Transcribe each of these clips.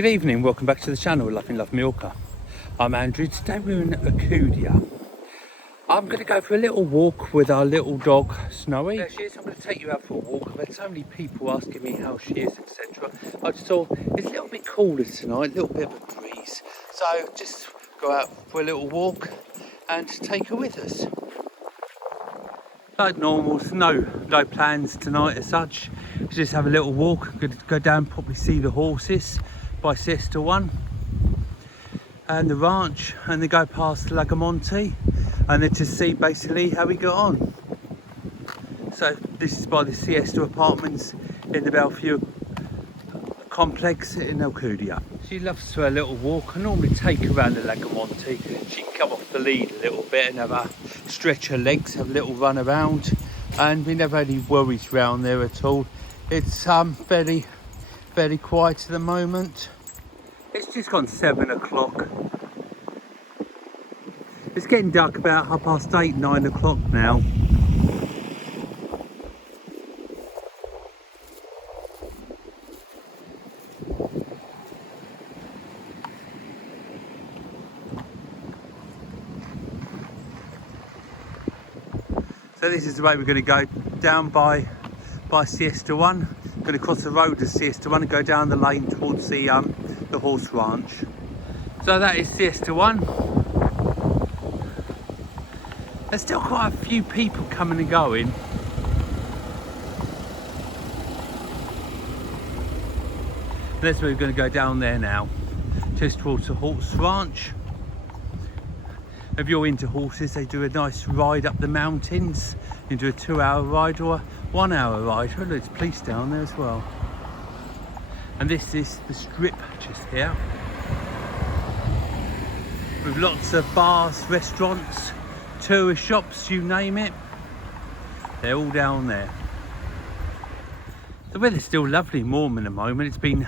Good evening, welcome back to the channel, Alcudia Mallorca. I'm Andrew. Today we're in Alcudia. I'm going to go for a little walk with our little dog, Snowy. There she is. I'm going to take you out for a walk. I've had so many people asking me how she is, etc. I just thought it's a little bit cooler tonight, a little bit of a breeze. So just go out for a little walk and take her with us. Like normal, no plans tonight as such. Just have a little walk, go down, probably see the horses by Siesta 1 and the ranch, and then go past Lagamonte and then to see basically how we got on. So this is by the Siesta Apartments in the Bellevue complex in Alcudia. She loves to a little walk. I normally take her around the Lagamonte. She can come off the lead a little bit and have a stretch her legs, have a little run around, and we never had any worries around there at all. It's very quiet at the moment. It's just gone 7 o'clock. It's getting dark about 8:30, 9 o'clock now. So this is the way we're going to go down by Siesta 1. Going to cross the road to Siesta 1 and go down the lane towards the horse ranch. So that is Siesta 1. There's still quite a few people coming and going. That's where we're going to go down there now, just towards the horse ranch. If you're into horses, they do a nice ride up the mountains. You can do a 2-hour ride or a 1-hour ride. Oh, there's police down there as well. And this is the strip just here, with lots of bars, restaurants, tourist shops, you name it. They're all down there. The weather's still lovely and warm in the moment. It's been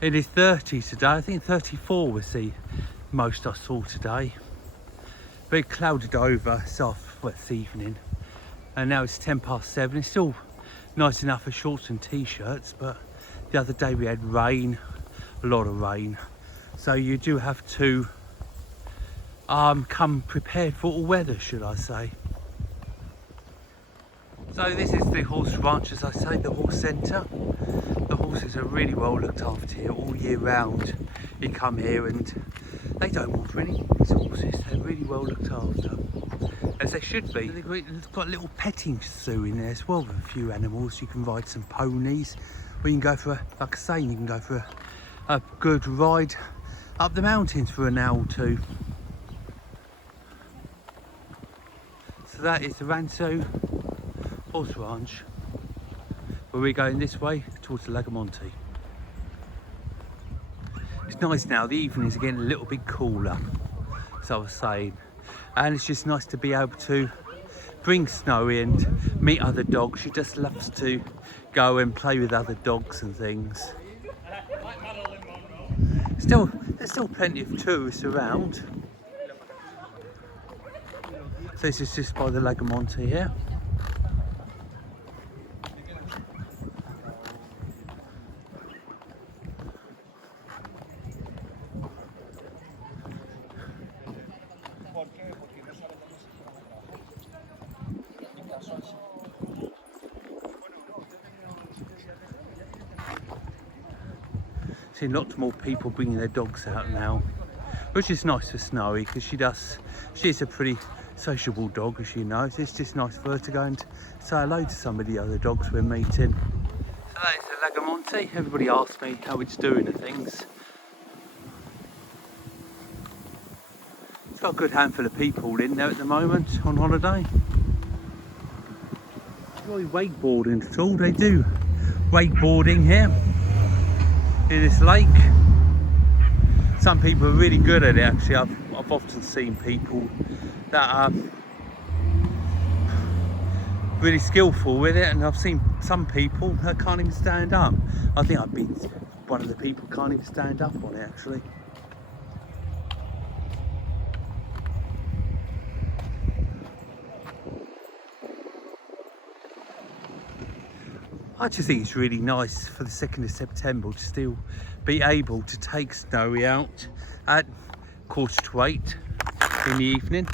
in its 30s today. I think 34 was the most I saw today. But it clouded over this evening, and now it's 7:10. It's still nice enough for shorts and t-shirts, but the other day we had rain, a lot of rain, so you do have to come prepared for all weather, should I say. So this is the horse ranch, as I say, the horse centre. The horses are really well looked after here all year round. You come here and they don't want anything, these horses. They're really well looked after, as they should be. They've got a little petting zoo in there as well with a few animals. You can ride some ponies, or you can go for, like I say, you can go for a good ride up the mountains for an hour or two. So that is the Rancho Horse Ranch, where we're going this way towards the Lagamonte. It's nice now, the evenings are getting a little bit cooler, as I was saying, and it's just nice to be able to bring Snowy and meet other dogs. She just loves to go and play with other dogs and things. There's still plenty of tourists around. So this is just by the Lagamonte here. Seeing lots more people bringing their dogs out now, which is nice for Snowy, because she's a pretty sociable dog, as you know. So it's just nice for her to go and say hello to some of the other dogs we're meeting. So that is the Lagamonte. Everybody asks me how it's doing and things. It's got a good handful of people in there at the moment on holiday. Enjoy wakeboarding at all? They do wakeboarding here in this lake. Some people are really good at it, actually. I've often seen people that are really skillful with it, and I've seen some people that can't even stand up. I think I'd be one of the people who can't even stand up on it, actually. I just think it's really nice for the 2nd of September to still be able to take Snowy out at 7:45 in the evening.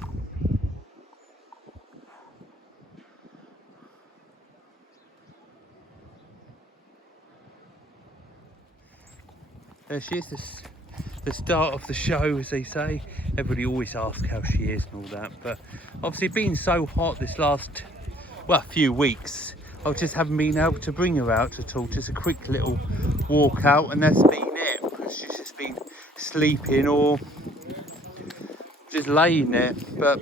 There she is, the start of the show, as they say. Everybody always asks how she is and all that, but obviously being so hot this last, well, few weeks, I just haven't been able to bring her out at all. Just a quick little walk out, and that's been it, because she's just been sleeping or just laying there. But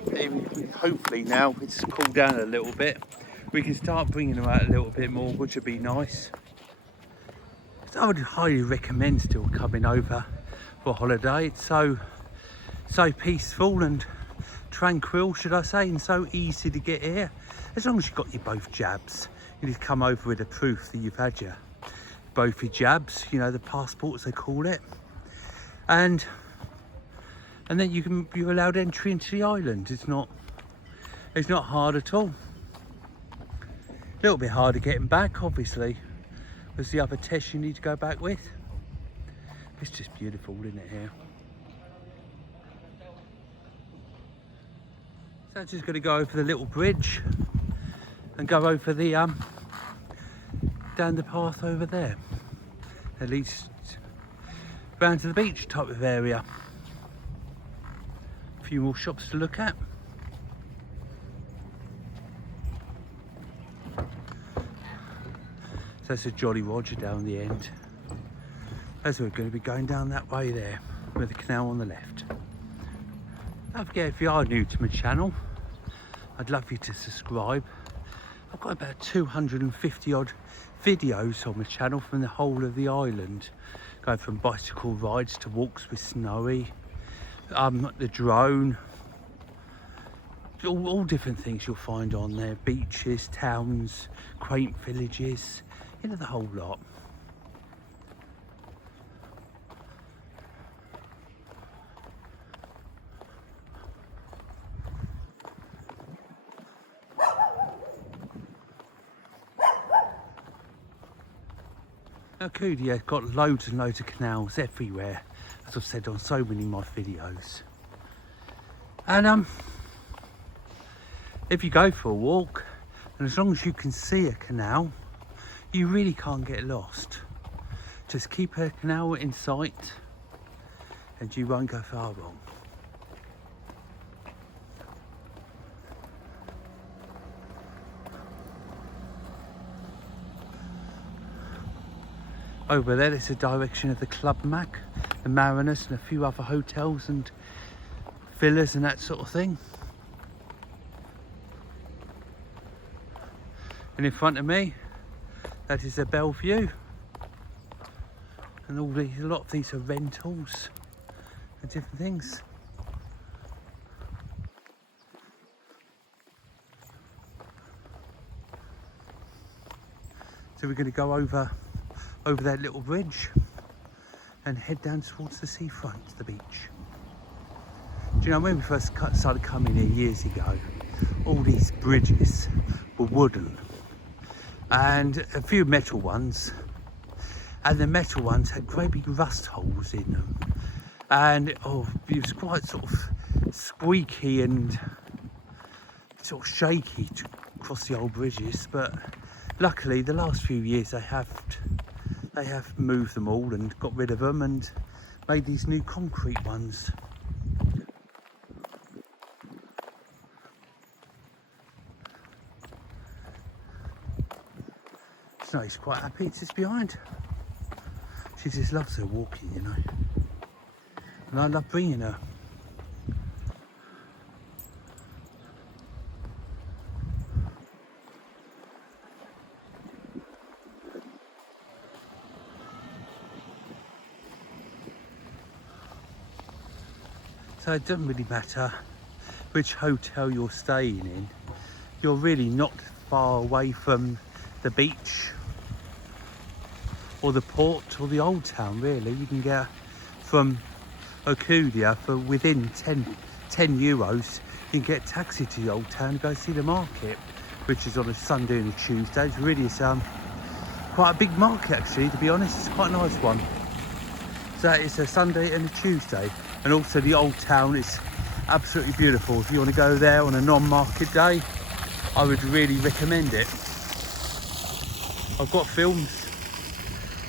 hopefully now it's cooled down a little bit, we can start bringing her out a little bit more, which would be nice. So I would highly recommend still coming over for a holiday. It's so peaceful and tranquil, should I say, and so easy to get here. As long as you've got your both jabs, you just come over with a proof that you've had both your jabs, you know, the passports they call it, and then you're allowed entry into the island. It's not hard at all. A little bit harder getting back, obviously. There's the other test you need to go back with. It's just beautiful, isn't it, here? So I'm just going to go over the little bridge and go over the down the path over there. At least round to the beach type of area. A few more shops to look at. So that's a Jolly Roger down the end. As we're going to be going down that way there, with the canal on the left. Don't forget, if you are new to my channel, I'd love you to subscribe. I've got about 250 odd videos on my channel from the whole of the island, going from bicycle rides to walks with Snowy, the drone, all different things you'll find on there, beaches, towns, quaint villages, you know, the whole lot. Alcudia's got loads and loads of canals everywhere, as I've said on so many of my videos. And if you go for a walk, and as long as you can see a canal, you really can't get lost. Just keep a canal in sight and you won't go far wrong. Over there, there's a direction of the Club Mac, the Mariners, and a few other hotels and villas and that sort of thing. And in front of me, that is the Bellevue. And a lot of these are rentals and different things. So we're going to go over that little bridge and head down towards the seafront, the beach. Do you know, when we first started coming here years ago, all these bridges were wooden and a few metal ones, and the metal ones had great big rust holes in them, and it was quite sort of squeaky and sort of shaky to cross the old bridges. But luckily the last few years they have moved them all and got rid of them and made these new concrete ones. So he's quite happy, it's just behind. She just loves her walking, you know. And I love bringing her. So it doesn't really matter which hotel you're staying in. You're really not far away from the beach or the port or the old town, really. You can get from Alcudia for within 10 euros. You can get a taxi to the old town and go see the market, which is on a Sunday and a Tuesday. It's really quite a big market actually, to be honest. It's quite a nice one. So it's a Sunday and a Tuesday, and also the old town is absolutely beautiful. If you want to go there on a non-market day, I would really recommend it. I've got films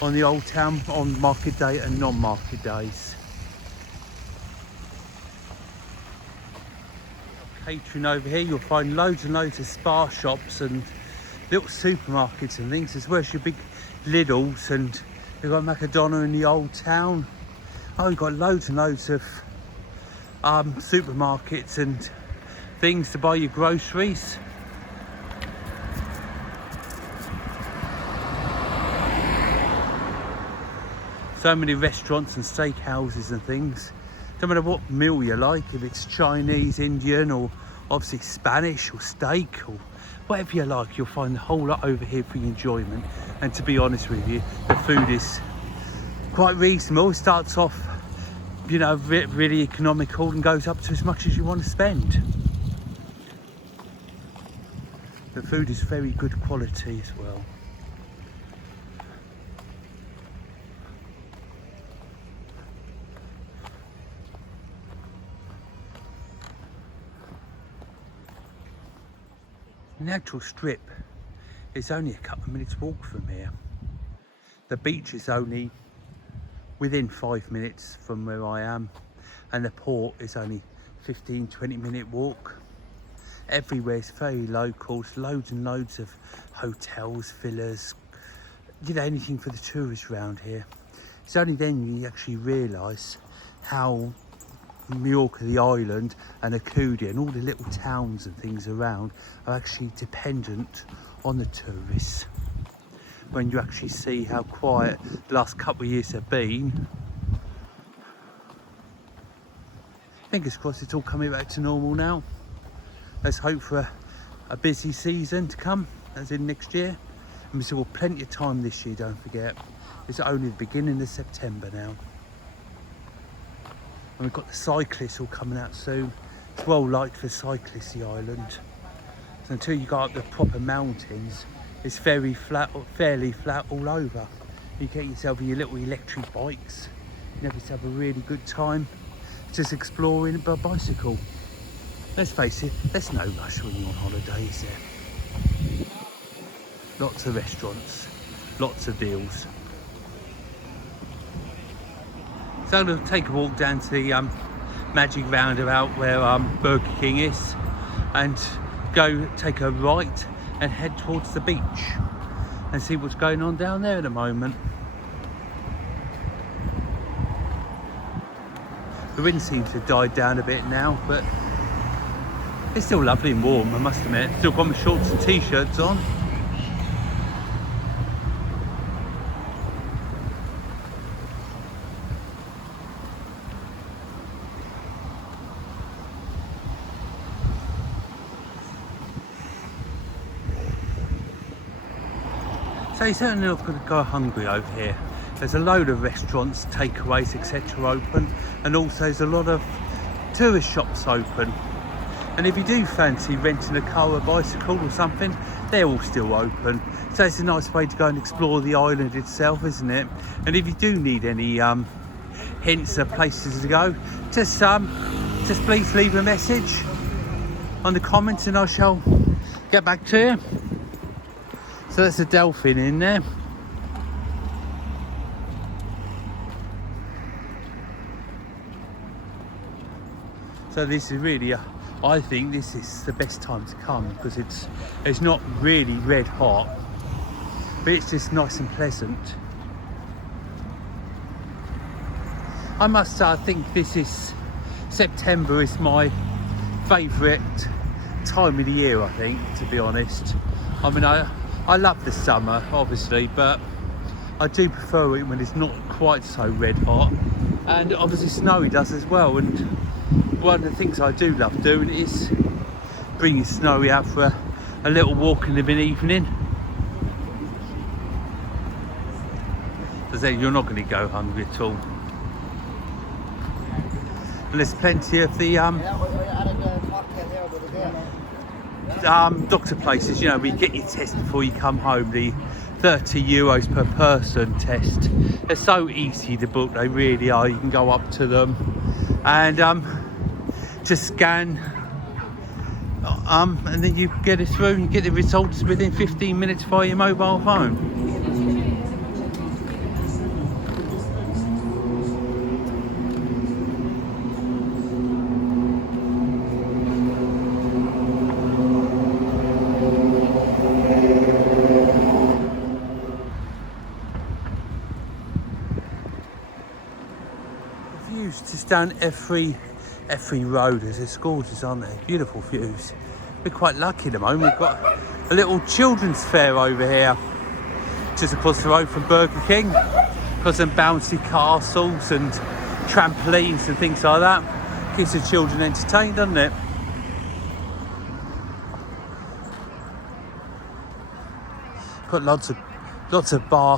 on the old town on market day and non-market days. Catering over here, you'll find loads and loads of spa shops and little supermarkets and things, as well as your big Lidl's, and you've got Macadona in the old town. Oh, you've got loads and loads of supermarkets and things to buy your groceries. So many restaurants and steakhouses and things. No matter what meal you like, if it's Chinese, Indian, or obviously Spanish or steak or whatever you like, you'll find a whole lot over here for your enjoyment. And to be honest with you, the food is quite reasonable. It starts off, you know, really economical and goes up to as much as you want to spend. The food is very good quality as well. The actual strip is only a couple of minutes walk from here. The beach is only within 5 minutes from where I am, and the port is only 15-20 minute walk. Everywhere is very local. There's loads and loads of hotels, villas, you know, anything for the tourists around here. It's only then you actually realise how Mallorca, the island, and Alcudia and all the little towns and things around are actually dependent on the tourists. When you actually see how quiet the last couple of years have been, fingers crossed it's all coming back to normal now. Let's hope for a busy season to come, as in next year. And we still got plenty of time this year, don't forget. It's only the beginning of September now. And we've got the cyclists all coming out soon. It's well liked for cyclists, the island. So until you go up the proper mountains, it's very flat, fairly flat all over. You get yourself your little electric bikes. You have yourself a really good time just exploring by bicycle. Let's face it, there's no rush when you're on holiday, is there? Lots of restaurants, lots of deals. So I'm going to take a walk down to the magic roundabout where Burger King is, and go take a right and head towards the beach and see what's going on down there at the moment. The wind seems to have died down a bit now, but it's still lovely and warm, I must admit. Still got my shorts and t-shirts on. So you're certainly not going to go hungry over here. There's a load of restaurants, takeaways, etc. open, and also there's a lot of tourist shops open. And if you do fancy renting a car or a bicycle or something, they're all still open. So it's a nice way to go and explore the island itself, isn't it? And if you do need any hints of places to go, just please leave a message on the comments and I shall get back to you. So that's a dolphin in there. So this is really I think this is the best time to come, because it's not really red hot, but it's just nice and pleasant. I must say, I think this is September is my favourite time of the year, I think, to be honest. I mean, I love the summer, obviously, but I do prefer it when it's not quite so red hot. And obviously Snowy does as well. And one of the things I do love doing is bringing Snowy out for a little walk in the evening. As I say, you're not going to go hungry at all. And there's plenty of the doctor places, you know, where you get your test before you come home, the €30 per person test. They're so easy to book, they really are. You can go up to them and just scan, and then you get it through and you get the results within 15 minutes via your mobile phone. Views just down every road. It's gorgeous, aren't they? Beautiful views. We're quite lucky at the moment. We've got a little children's fair over here just across the road from Burger King. Got some bouncy castles and trampolines and things like that. Keeps the children entertained, doesn't it? Got lots of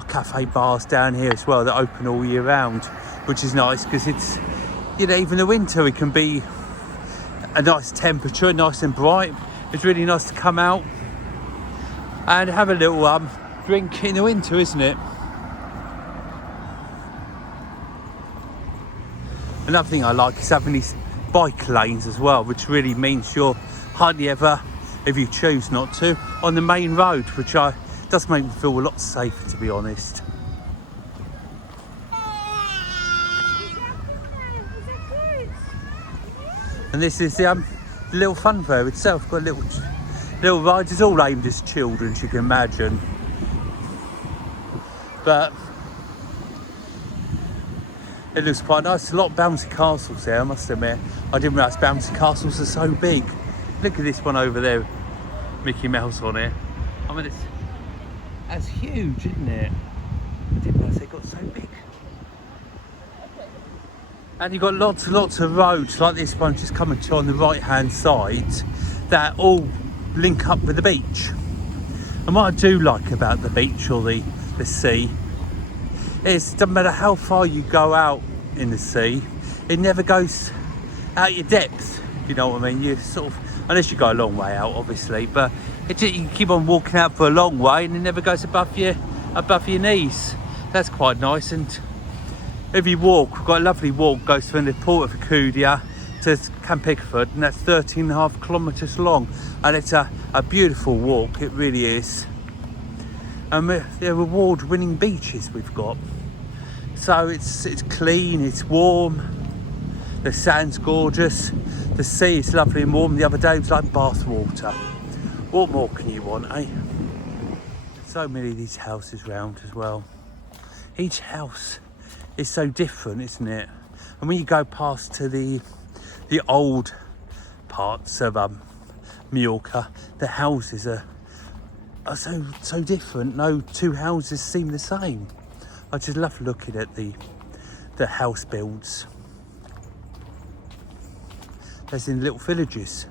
cafe bars down here as well that open all year round, which is nice because it's, you know, even the winter it can be a nice temperature, nice and bright. It's really nice to come out and have a little drink in the winter, isn't it? Another thing I like is having these bike lanes as well, which really means you're hardly ever, if you choose not to, on the main road, which does make me feel a lot safer, to be honest. And this is the little fun fair itself. Got little rides. It's all aimed at children, as you can imagine. But it looks quite nice. A lot of bouncy castles there, I must admit. I didn't realise bouncy castles are so big. Look at this one over there, Mickey Mouse on it. I mean, that's huge, isn't it? I didn't realise they got so big. And you've got lots of roads like this one just coming to on the right hand side that all link up with the beach. And what I do like about the beach or the sea is, doesn't matter how far you go out in the sea, it never goes out your depth, if you know what I mean. You sort of, unless you go a long way out obviously, but you can keep on walking out for a long way and it never goes above your knees. That's quite nice. And if you walk, we've got a lovely walk, goes from the port of Alcudia to Camp Pickford, and that's 13.5 kilometres long, and it's a beautiful walk, it really is. And they're award-winning beaches we've got, so it's clean, it's warm, the sand's gorgeous, the sea is lovely and warm. The other day it was like bath water. What more can you want, eh? So many of these houses round as well. Each house is so different, isn't it? And when you go past to the old parts of Mallorca, the houses are so different. No two houses seem the same. I just love looking at the house builds. There's in little villages.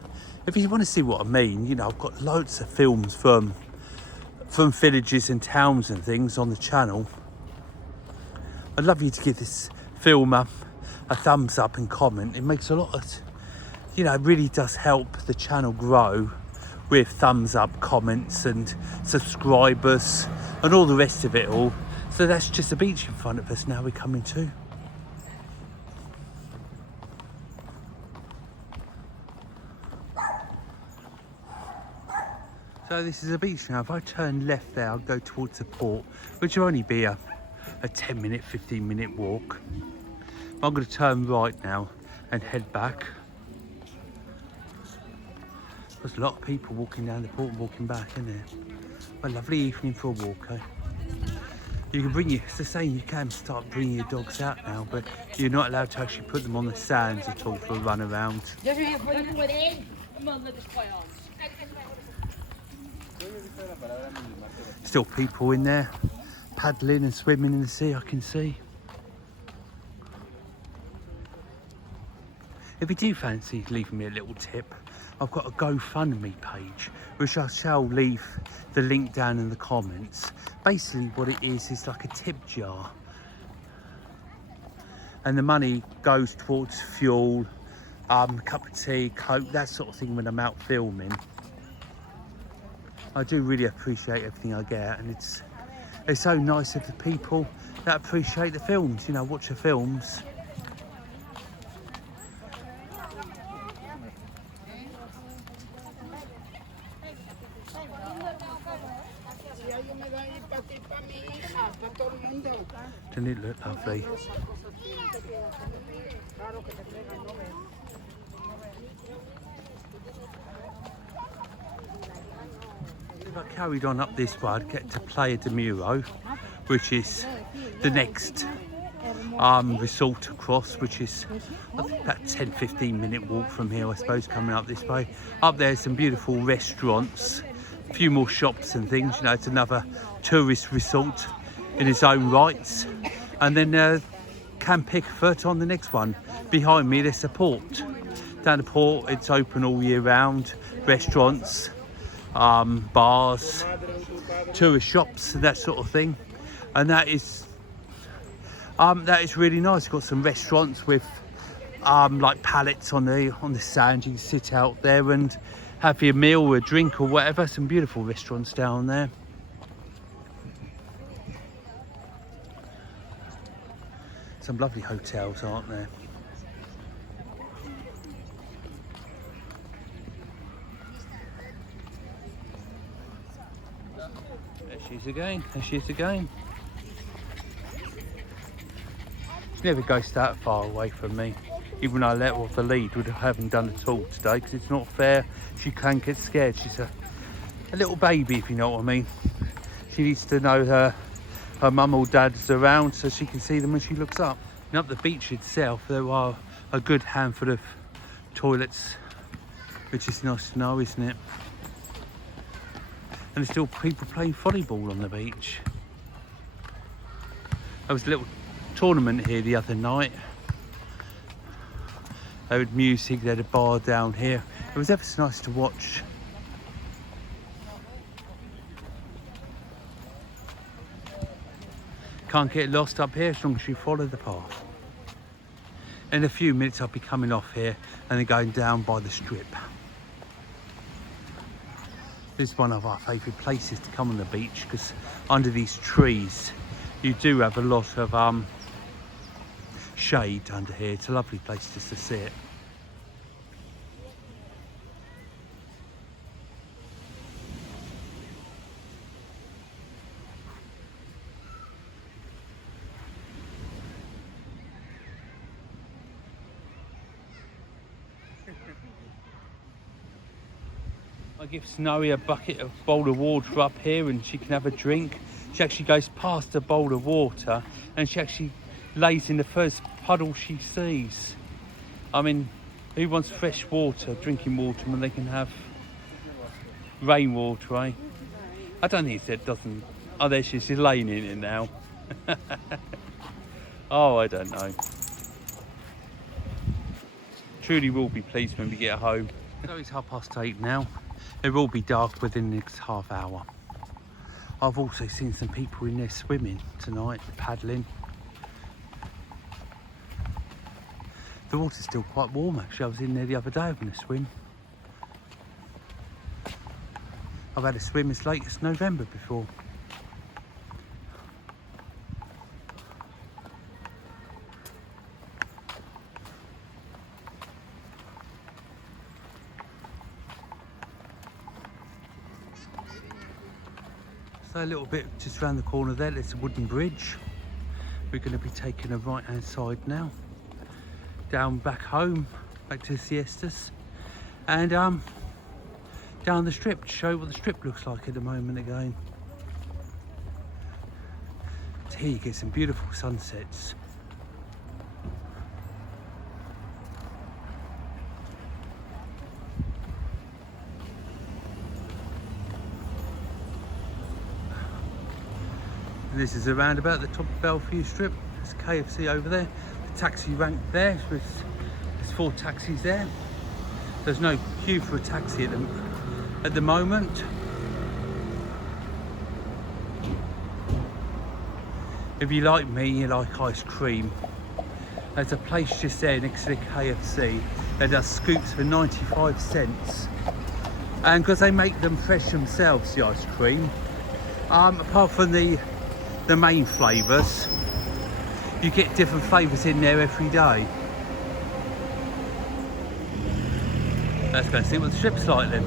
If you want to see what I mean, you know, I've got loads of films from villages and towns and things on the channel. I'd love you to give this film a thumbs up and comment. It makes a lot of, you know, it really does help the channel grow with thumbs up, comments and subscribers and all the rest of it all. So that's just the beach in front of us now we're coming to. So this is a beach now. If I turn left there, I'll go towards the port, which will only be a 10-minute, 15-minute walk. I'm going to turn right now and head back. There's a lot of people walking down the port and walking back, isn't there? A lovely evening for a walk, eh? You can it's the same, you can start bringing your dogs out now, but you're not allowed to actually put them on the sands at all for a run around. Still people in there, paddling and swimming in the sea, I can see. If you do fancy leaving me a little tip, I've got a GoFundMe page, which I shall leave the link down in the comments. Basically what it is like a tip jar. And the money goes towards fuel, a cup of tea, Coke, that sort of thing when I'm out filming. I do really appreciate everything I get, and It's so nice of the people that appreciate the films, you know, watch the films. Doesn't it look lovely? If I carried on up this way, I'd get to Playa de Muro, which is the next resort across, which is I think about 10-15 minute walk from here, I suppose, coming up this way. Up there's some beautiful restaurants, a few more shops and things, you know, it's another tourist resort in its own rights. And then Camp Pickford on the next one. Behind me there's a port. Down the port it's open all year round, restaurants, bars, tourist shops and that sort of thing. And that is really nice. Got some restaurants with like pallets on the sand. You can sit out there and have your meal or a drink or whatever. Some beautiful restaurants down there. Some lovely hotels, aren't there? There she is again. There she is again. She never goes that far away from me. Even though I let her off the lead, which I haven't done at all today, because it's not fair. She can get scared. She's a little baby, if you know what I mean. She needs to know her mum or dad's around so she can see them when she looks up. And up the beach itself, there are a good handful of toilets, which is nice to know, isn't it? And there's still people playing volleyball on the beach. There was a little tournament here the other night. They had music, they had a bar down here. It was ever so nice to watch. Can't get lost up here as long as you follow the path. In a few minutes I'll be coming off here and then going down by the strip. This is one of our favourite places to come on the beach, because under these trees you do have a lot of shade under here. It's a lovely place just to sit. I give Snowy a bowl of water up here and she can have a drink. She actually goes past a bowl of water and she actually lays in the first puddle she sees. I mean, who wants fresh water, drinking water, when they can have rainwater, eh? I don't think it doesn't. Oh, there she is, she's laying in it now. Oh, I don't know. Truly will be pleased when we get home. So it's 8:30 now. It will be dark within the next half hour. I've also seen some people in there swimming tonight, paddling. The water's still quite warm actually. I was in there the other day having a swim. I've had a swim as late as November before. So a little bit just around the corner there's a wooden bridge. We're going to be taking a right hand side now, down back home, back to the siestas, and down the strip to show what the strip looks like at the moment again. So here you get some beautiful sunsets. And this is around about the top of Bellevue Strip. There's KFC over there. The taxi rank there. There's 4 taxis there. There's no queue for a taxi at the moment. If you like me, you like ice cream. There's a place just there next to the KFC that does scoops for 95 cents. And because they make them fresh themselves, the ice cream. Apart from the the main flavours. You get different flavours in there every day. Let's go and see what the strip's like then.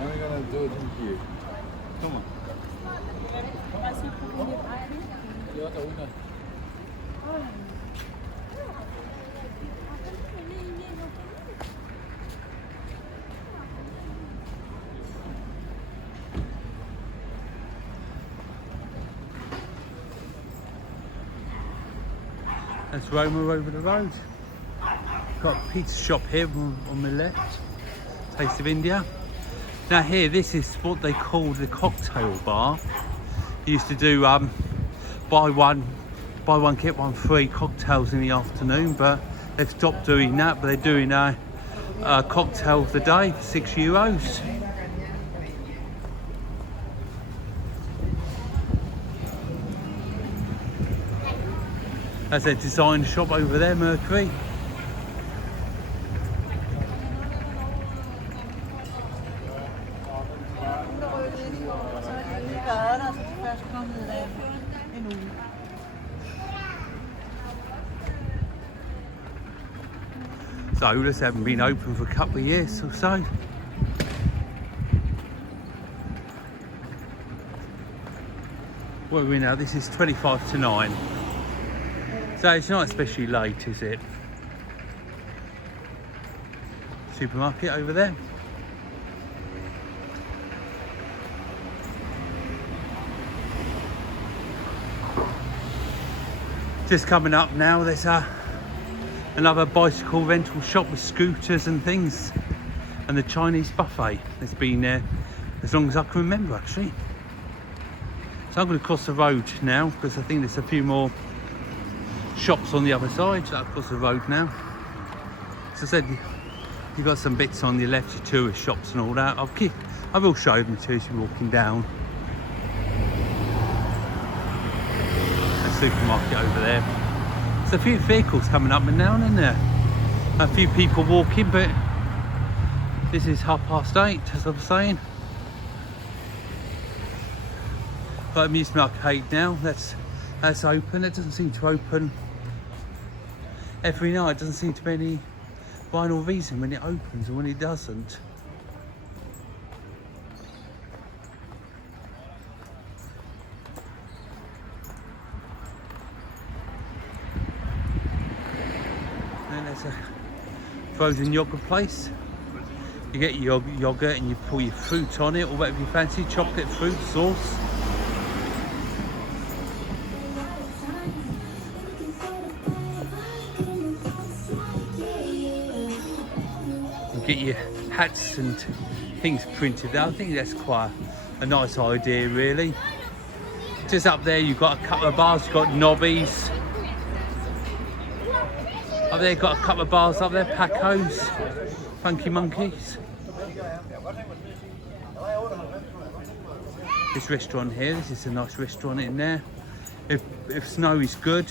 I'm gonna do it here. Come on. That's Roma over the road. Got a pizza shop here on the left. Taste of India. Now here, this is what they call the cocktail bar. They used to do buy one get one free cocktails in the afternoon, but they've stopped doing that. But they're doing a cocktail of the day for €6. That's their design shop over there, Mercury. Solus haven't been open for a couple of years or so. What are we now? This is 25 to 9. So it's not especially late, is it? Supermarket over there. Just coming up now, there's another bicycle rental shop with scooters and things, and the Chinese buffet. It's been there as long as I can remember, actually. So I'm going to cross the road now because I think there's a few more shops on the other side. So I've crossed the road now. As I said, you've got some bits on the left, your tourist shops and all that. I will show them to you as you're walking down. A supermarket over there. There's a few vehicles coming up and down in there. A few people walking, but this is 8:30, as I was saying. Got amusement arcade now. That's open. It doesn't seem to open every night. It doesn't seem to be any rhyme or reason when it opens and when it doesn't. And there's a frozen yogurt place. You get your yogurt and you pour your fruit on it or whatever you fancy, chocolate, fruit, sauce. Get your hats and things printed out. I think that's quite a nice idea, really. Just up there you've got a couple of bars, you've got Nobbies. Up there you've got a couple of bars up there, Paco's, Funky Monkeys. This restaurant here, this is a nice restaurant in there. If snow is good,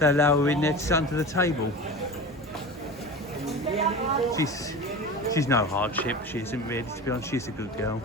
they allow her in there to sit under the table. She's no hardship, she isn't really, to be honest, she's a good girl.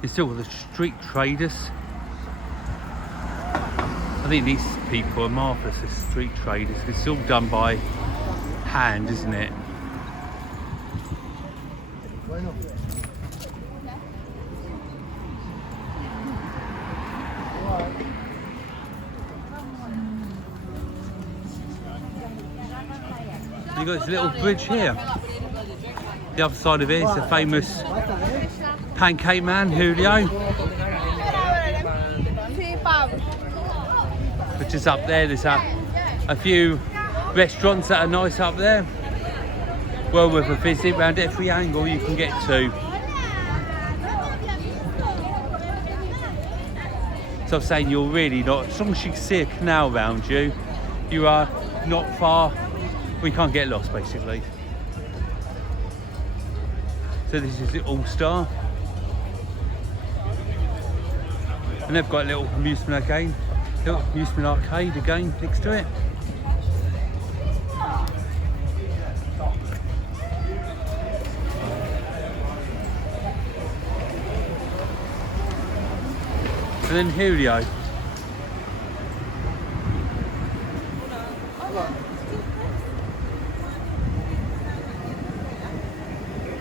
It's still the street traders. I think these people are marvellous as street traders. It's all done by hand, isn't it? You've got this little bridge here. The other side of it is the famous Pancake Man, Julio. Which is up there. There's a few restaurants that are nice up there. well worth a visit round every angle you can get to. So I'm saying you're really not, as long as you can see a canal around you, you are not far, we can't get lost basically. So this is the All-Star. And they've got a little amusement again, little amusement arcade again next to it. And then here we go.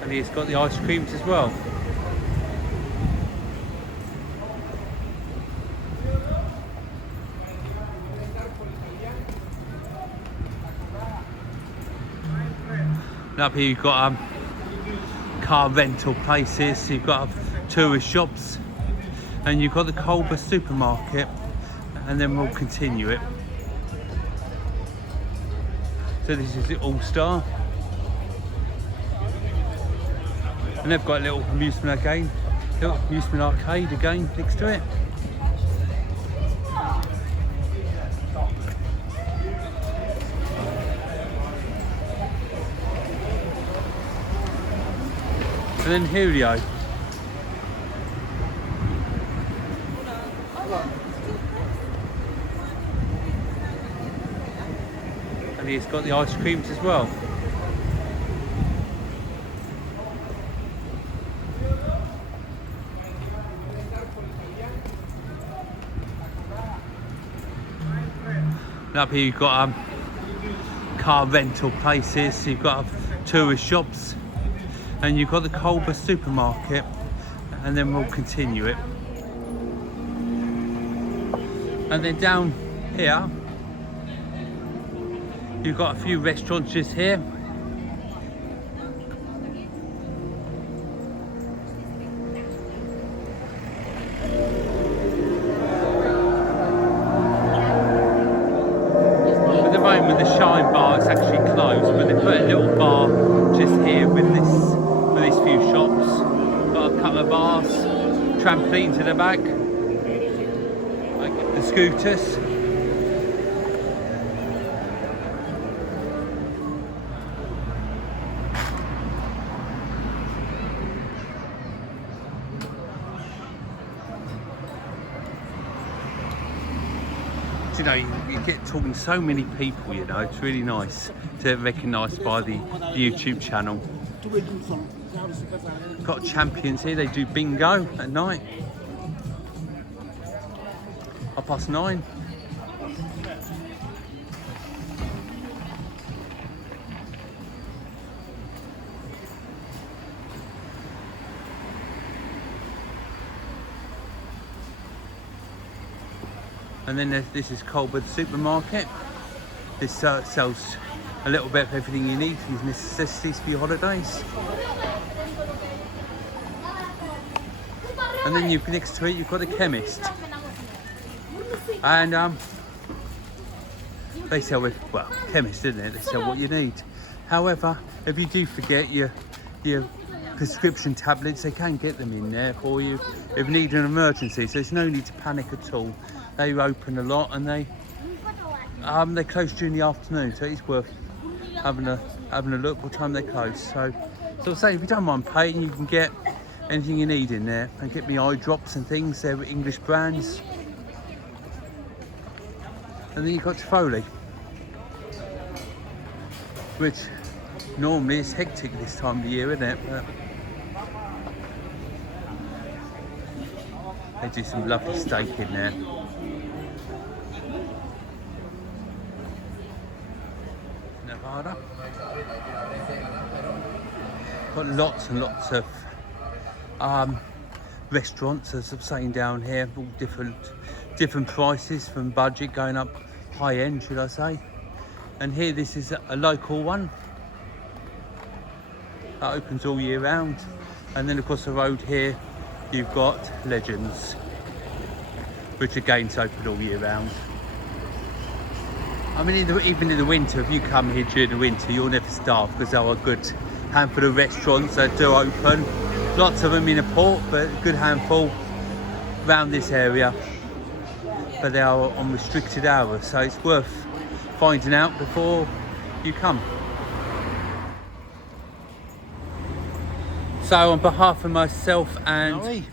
And he's got the ice creams as well. And up here you've got car rental places, you've got tourist shops, and you've got the Colbert supermarket, and then we'll continue it. So this is the All-Star. And they've got a little amusement again, little amusement arcade again next to it. And then here we go. And he's got the ice creams as well. And up here you've got car rental places, you've got tourist shops, and you've got the Colbert supermarket, and then we'll continue it. And then down here you've got a few restaurants just here. At the moment the Shine bar is actually closed, but they put a little bar just here with these few shops. Got a couple of bars, trampolines in the back, like the scooters. You know, you get talking to so many people, you know, it's really nice to recognised by the YouTube channel. Got champions here, they do bingo at night. 9:30. And then this is Colbert supermarket. This sells a little bit of everything you need, these necessities for your holidays. And then next to it you've got a chemist. And they sell with, well, chemist, isn't it? They sell what you need. However, if you do forget your prescription tablets, they can get them in there for you if you need an emergency, so there's no need to panic at all. They open a lot, and they close during the afternoon, so it's worth having a look what time they close. So I'll say, if you don't mind paying, you can get anything you need in there, and get me eye drops and things. They're English brands. And then you've got Foley, which normally is hectic this time of the year, isn't it? But they do some lovely steak in there. Nevada. Got lots and lots of restaurants, as I'm saying, down here, all different prices, from budget going up high end, should I say. And here, this is a local one that opens all year round. And then across the road here you've got Legends, which again is open all year round. I mean, even in the winter, if you come here during the winter, you'll never starve because there are a good handful of restaurants that do open. Lots of them in a port, but a good handful around this area. But they are on restricted hours, so it's worth finding out before you come. So on behalf of myself and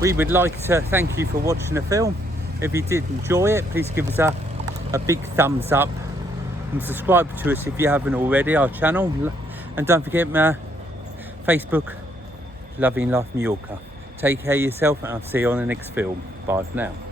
we would like to thank you for watching the film. If you did enjoy it, please give us a big thumbs up and subscribe to us if you haven't already, our channel. And don't forget my Facebook, Loving Life Mallorca. Take care of yourself and I'll see you on the next film. Bye for now.